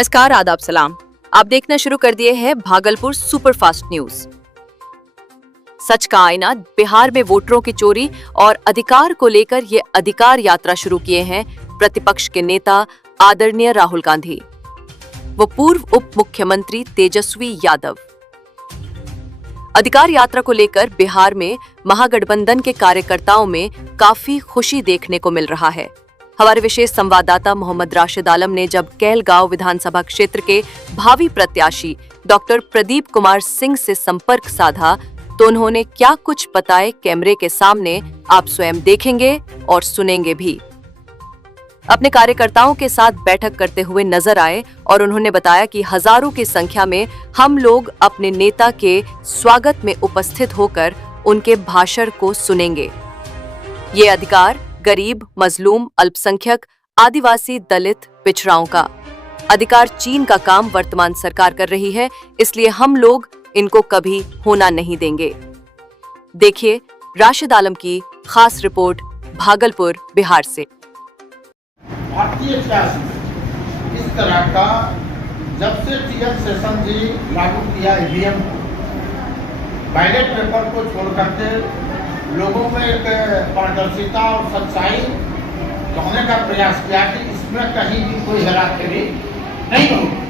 नमस्कार, आदाब, सलाम। आप देखना शुरू कर दिए हैं भागलपुर सुपरफास्ट न्यूज। सच का आईना। बिहार में वोटरों की चोरी और अधिकार को लेकर ये अधिकार यात्रा शुरू किए हैं प्रतिपक्ष के नेता आदरणीय राहुल गांधी, वो पूर्व उप मुख्यमंत्री तेजस्वी यादव। अधिकार यात्रा को लेकर बिहार में महागठबंधन के कार्यकर्ताओं में काफी खुशी देखने को मिल रहा है। हमारे विशेष संवाददाता मोहम्मद राशिद आलम ने जब कहलगांव विधानसभा क्षेत्र के भावी प्रत्याशी डॉक्टर प्रदीप कुमार सिंह से संपर्क साधा तो उन्होंने क्या कुछ बताए कैमरे के सामने, आप स्वयं देखेंगे और सुनेंगे भी। अपने कार्यकर्ताओं के साथ बैठक करते हुए नजर आए और उन्होंने बताया कि हजारों की संख्या में हम लोग अपने नेता के स्वागत में उपस्थित होकर उनके भाषण को सुनेंगे। ये अधिकार गरीब, मजलूम, अल्पसंख्यक, आदिवासी, दलित, पिछड़ाओं का अधिकार चीन का काम वर्तमान सरकार कर रही है, इसलिए हम लोग इनको कभी होना नहीं देंगे। देखिए राशिद आलम की खास रिपोर्ट भागलपुर, बिहार से। भारतीय इतिहास में इस तरह का जब से टी.एन. शेषन जी लागू किया ईवीएम बैलेट पेपर को छोड़ करके लोगों में एक पारदर्शिता और सच्चाई लाने का प्रयास किया कि इसमें कहीं भी कोई हेराफेरी नहीं होगी,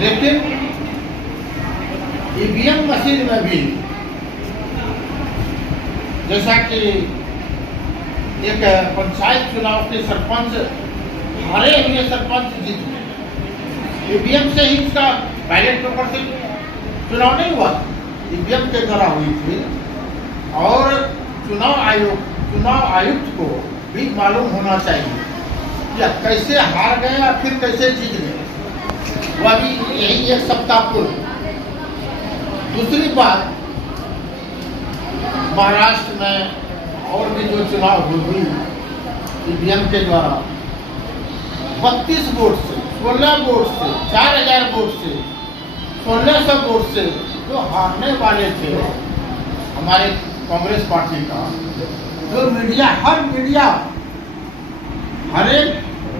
लेकिन ईवीएम मशीन में भी जैसा कि एक पंचायत चुनाव के सरपंच हारे हुए सरपंच जीत गए, ईवीएम से ही इसका बैलेट पेपर से चुनाव नहीं हुआ, ईवीएम के द्वारा हुई थी। और चुनाव आयुक्त को भी मालूम होना चाहिए कि कैसे हार गए या फिर कैसे जीत गए, वह भी यही एक सप्ताह पूर्व। दूसरी बात, महाराष्ट्र में और भी जो चुनाव हुई ईवीएम के द्वारा 32 वोट से, 16 वोट से, 4000 वोट से, 1600 वोट से जो हारने वाले थे हमारे कांग्रेस पार्टी का, जो मीडिया हर एक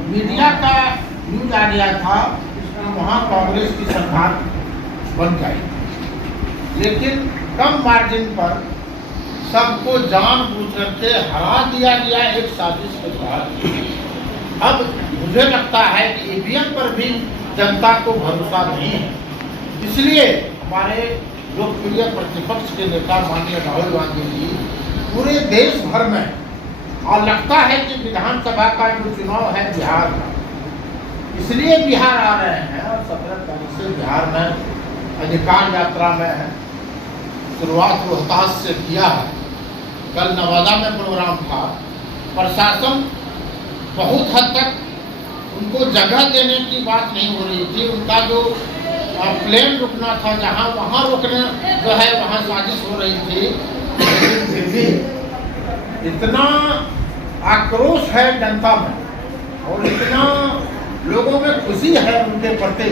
मीडिया का न्यूज आ गया था कि वहाँ कांग्रेस की सरकार बन गई, लेकिन कम मार्जिन पर सबको जानबूझ करके हरा दिया गया एक साजिश के तहत। अब मुझे लगता है कि ईवीएम पर भी जनता को भरोसा नहीं है, इसलिए हमारे लोकप्रिय प्रतिपक्ष के नेता माननीय राहुल गांधी जी पूरे देश भर में, और लगता है कि विधानसभा का जो चुनाव है बिहार का, इसलिए बिहार आ रहे हैं और 17 तारीख से बिहार में अधिकार यात्रा में है। शुरुआत रोहतास से किया है, कल नवादा में प्रोग्राम था। प्रशासन बहुत हद तक उनको जगह देने की बात नहीं हो रही थी, उनका जो प्लेन रुकना था जहां, वहां रुकने जो है वहां साजिश हो रही थी, लेकिन फिर भी इतना आक्रोश है जनता में और इतना लोगों में खुशी है उनके प्रति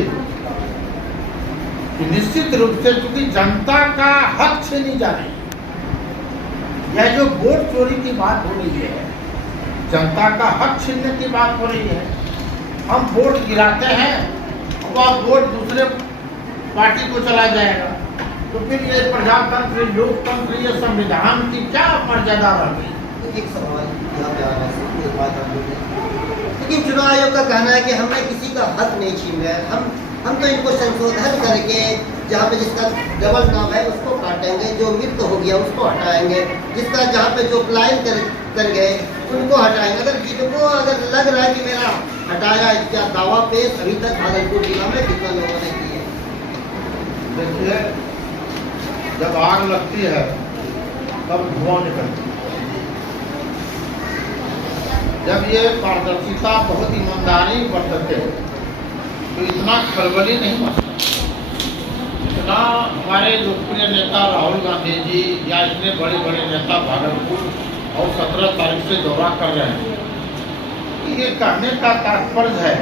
कि निश्चित रूप से चूंकि जनता का हक छीनी जा रही है, यह जो वोट चोरी की बात हो रही है, जनता का हक छीनने की बात हो रही है। हम वोट गिराते हैं, वह वोट दूसरे पार्टी को चला जाएगा, तो फिर ये प्रजातंत्र, लोकतंत्र, ये संविधान की क्या मर्यादा रह गई। एक सवाल यहाँ पे आ रहा है, लेकिन चुनाव आयोग का कहना है कि हमने किसी का हक नहीं छीना है, हम तो इनको संशोधन करके जहाँ पे जिसका डबल नाम है उसको काटेंगे, जो मृत हो गया उसको हटाएंगे, जिसका जहाँ पे जो पलायन कर गए उनको हटाएंगे। अगर जिनको अगर लग रहा है कि मेरा हटाया, इसका दावा पेश अभी तक भागलपुर जिला में कितना लोगों ने किया। देखिए, जब आग लगती है तब धुआं निकलती है। जब ये पारदर्शिता, बहुत ईमानदारी बरतते तो इतना खलबली नहीं मचता, इतना हमारे लोकप्रिय नेता राहुल गांधी जी या इतने बड़े बड़े नेता भागलपुर और 17 तारीख से दौरा कर रहे हैं। ये कहने का तात्पर्य है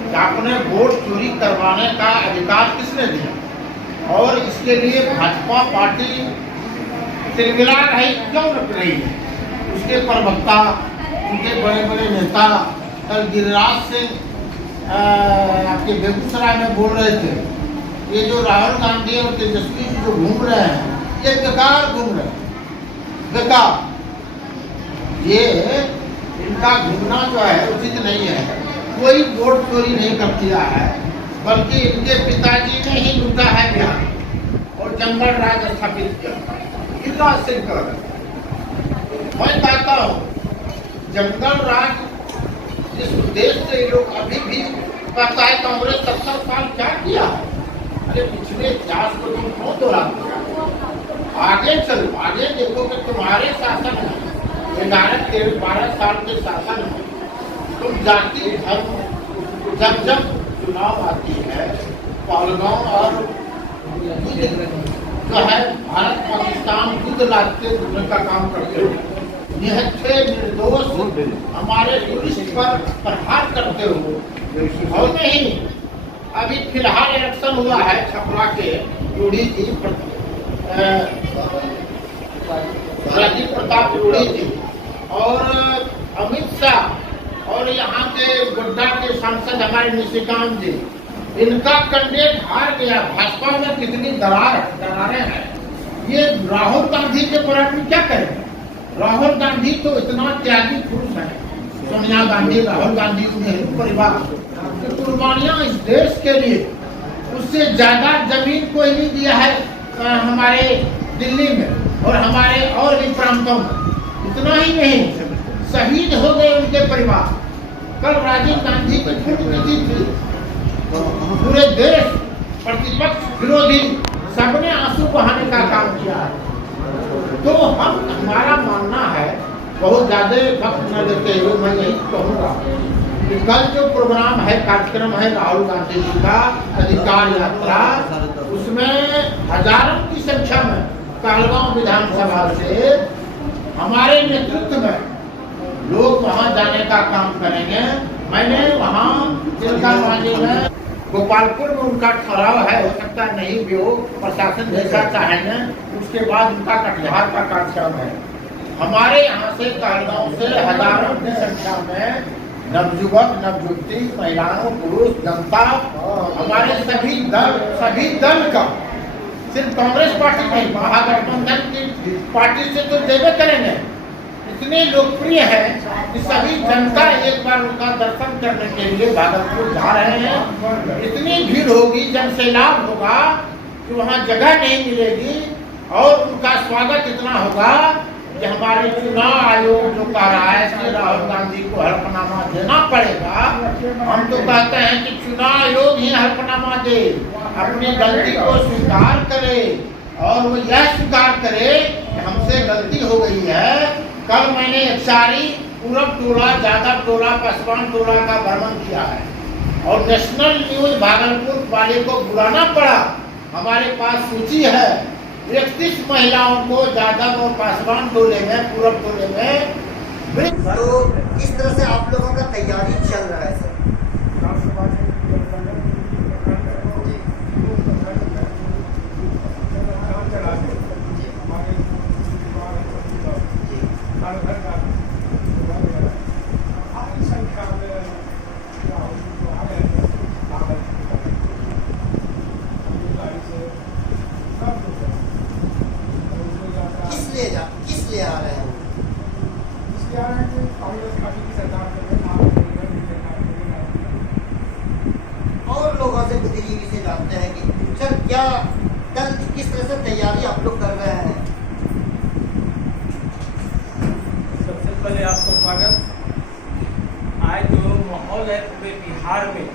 कि आपने वोट चोरी करवाने का अधिकार किसने दिया और इसके लिए भाजपा पार्टी तिलमिला रही क्यों रख रही है। उसके प्रवक्ता, उनके बड़े बड़े नेता कल गिरिराज सिंह आपके बेगूसराय में बोल रहे थे, ये जो राहुल गांधी और तेजस्वी जी जो घूम रहे हैं, ये बेकार घूम रहे हैं, बेकार। ये इनका घूमना जो है उचित नहीं है। कोई वोट चोरी नहीं कर दिया है, बल्कि इनके पिताजी ने ही लूटा है बिहार और जंगल राज स्थापित किया। इतना सिर्फ मैं कहता हूँ जंगल राज जिस उद्देश्य से लोग अभी भी कहता है कांग्रेस 70 साल क्या किया है। अरे पिछले 50 को तुम क्यों दोहराते? आगे चलो, आगे देखो कि तुम्हारे शासन में 11-12 साल के शासन में तुम जाति धर्म जब चुनाव आती है, पहलगांव और जो है भारत पाकिस्तान युद्ध लाते घूमने का काम करते हो, निहत्थे निर्दोष हमारे टूरिस्ट पर प्रहार करते हो। और नहीं, अभी फिलहाल इलेक्शन हुआ है छपरा के रूढ़ी जी, राजीव प्रताप रूढ़ी जी और अमित शाह और यहाँ के गोड्डा के सांसद हमारे निशिकांत जी, इनका कैंडिडेट हार गया। भाजपा में कितनी दरारें हैं। ये राहुल गांधी के बारे में क्या करें? राहुल गांधी तो इतना त्यागी पुरुष है, सोनिया गांधी, राहुल गांधी, नेहरू परिवार की कुर्बानियां इस देश के लिए, उससे ज्यादा जमीन कोई नहीं दिया है हमारे दिल्ली में और हमारे और भी प्रांतों में। इतना ही नहीं, शहीद हो गए उनके परिवार। कल राजीव गांधी की पुण्यतिथि थी, पूरे देश प्रतिपक्ष विरोधी सबने आंसू बहाने का काम किया है। तो हमारा मानना है, बहुत ज्यादा वक्त न लेते हुए मैं यही कहूँगा कि कल जो प्रोग्राम है, कार्यक्रम है राहुल गांधी जी का अधिकार यात्रा, उसमें हजारों की संख्या में कहलगांव विधानसभा से हमारे नेतृत्व में लोग वहां जाने का काम करेंगे। मैंने वहां चिल्कावानी में, गोपालपुर में उनका ठहराव है, हो सकता नहीं भी हो, प्रशासन जैसा चाहेंगे। उसके बाद उनका कटिहार का कार्यक्रम है। हमारे यहाँ से कहलगांव से हजारों की संख्या में नवयुवक, नवयुवती, महिलाओं, पुरुष, जनता, हमारे सभी दल का, सिर्फ कांग्रेस पार्टी नहीं, महागठबंधन की पार्टी से तो देवे करेंगे। इतने लोकप्रिय है कि सभी जनता एक बार उनका दर्शन करने के लिए भागलपुर जा रहे हैं। इतनी भीड़ होगी, जनसैलाब होगा कि वहाँ जगह नहीं मिलेगी और उनका स्वागत इतना होगा कि हमारे चुनाव आयोग जो कह रहा है कि राहुल गांधी को हल्फनामा देना पड़ेगा, हम तो कहते हैं कि चुनाव आयोग ही हल्फनामा दे, अपनी गलती को स्वीकार करे और वो यह स्वीकार करे कि हमसे गलती हो गई है। कल मैंने एक्सारी, पूरब टोला, जादव टोला, पासवान टोला का भ्रमण किया है और नेशनल न्यूज भागलपुर वाले को बुलाना पड़ा। हमारे पास सूची है 31 महिलाओं को जादव और पासवान टोले में, पूरब टोले में। तो इस तरह से आप लोगों का तैयारी चल रहा है सर? किस लिए आ रहे हैं? और लोगों से बुद्धिजीवी से जानते हैं कि सर क्या कल किस तरह से तैयारी आप लोग कर रहे हैं? सबसे पहले आपको स्वागत। आज जो माहौल है पूरे बिहार में,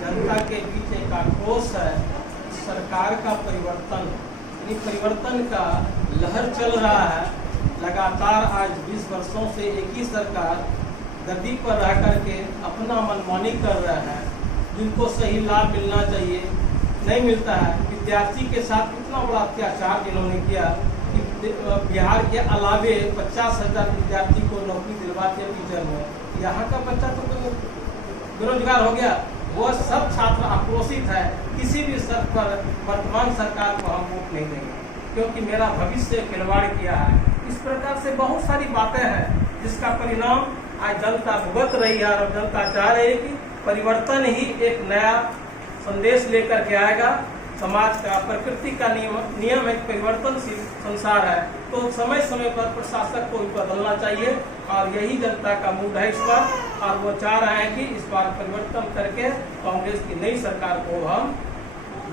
जनता के बीच एक आक्रोश है, सरकार का परिवर्तन का लहर चल रहा है। लगातार आज 20 वर्षों से एक ही सरकार गद्दी पर रह करके अपना मनमानी कर रहा है। जिनको सही लाभ मिलना चाहिए नहीं मिलता है। विद्यार्थी के साथ इतना बड़ा अत्याचार जिन्होंने किया कि बिहार के अलावे 50,000 विद्यार्थी को नौकरी दिलवाते टीचर में, यहाँ का बच्चा तो बेरोजगार हो गया। वो सब छात्र आक्रोशित है। किसी भी स्तर पर वर्तमान सरकार को हम वोट नहीं देंगे, क्योंकि मेरा भविष्य खिलवाड़ किया है। इस प्रकार से बहुत सारी बातें हैं जिसका परिणाम आज जनता भुगत रही है और जनता चाह रही है कि परिवर्तन ही एक नया संदेश लेकर के आएगा। समाज का, प्रकृति का नियम एक परिवर्तनशील संसार है, तो समय समय पर प्रशासक को बदलना चाहिए और यही जनता का मूड है इस बार। और वो चाह रहे हैं कि इस बार परिवर्तन करके कांग्रेस की नई सरकार को हम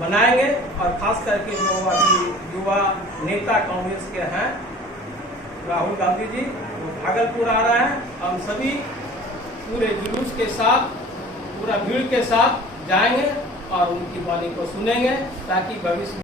बनाएंगे। और खास करके जो अभी युवा नेता कांग्रेस के हैं राहुल गांधी जी, वो भागलपुर आ रहे हैं। हम सभी पूरे जुलूस के साथ, पूरा भीड़ के साथ जाएंगे और उनकी वाणी को सुनेंगे ताकि भविष्य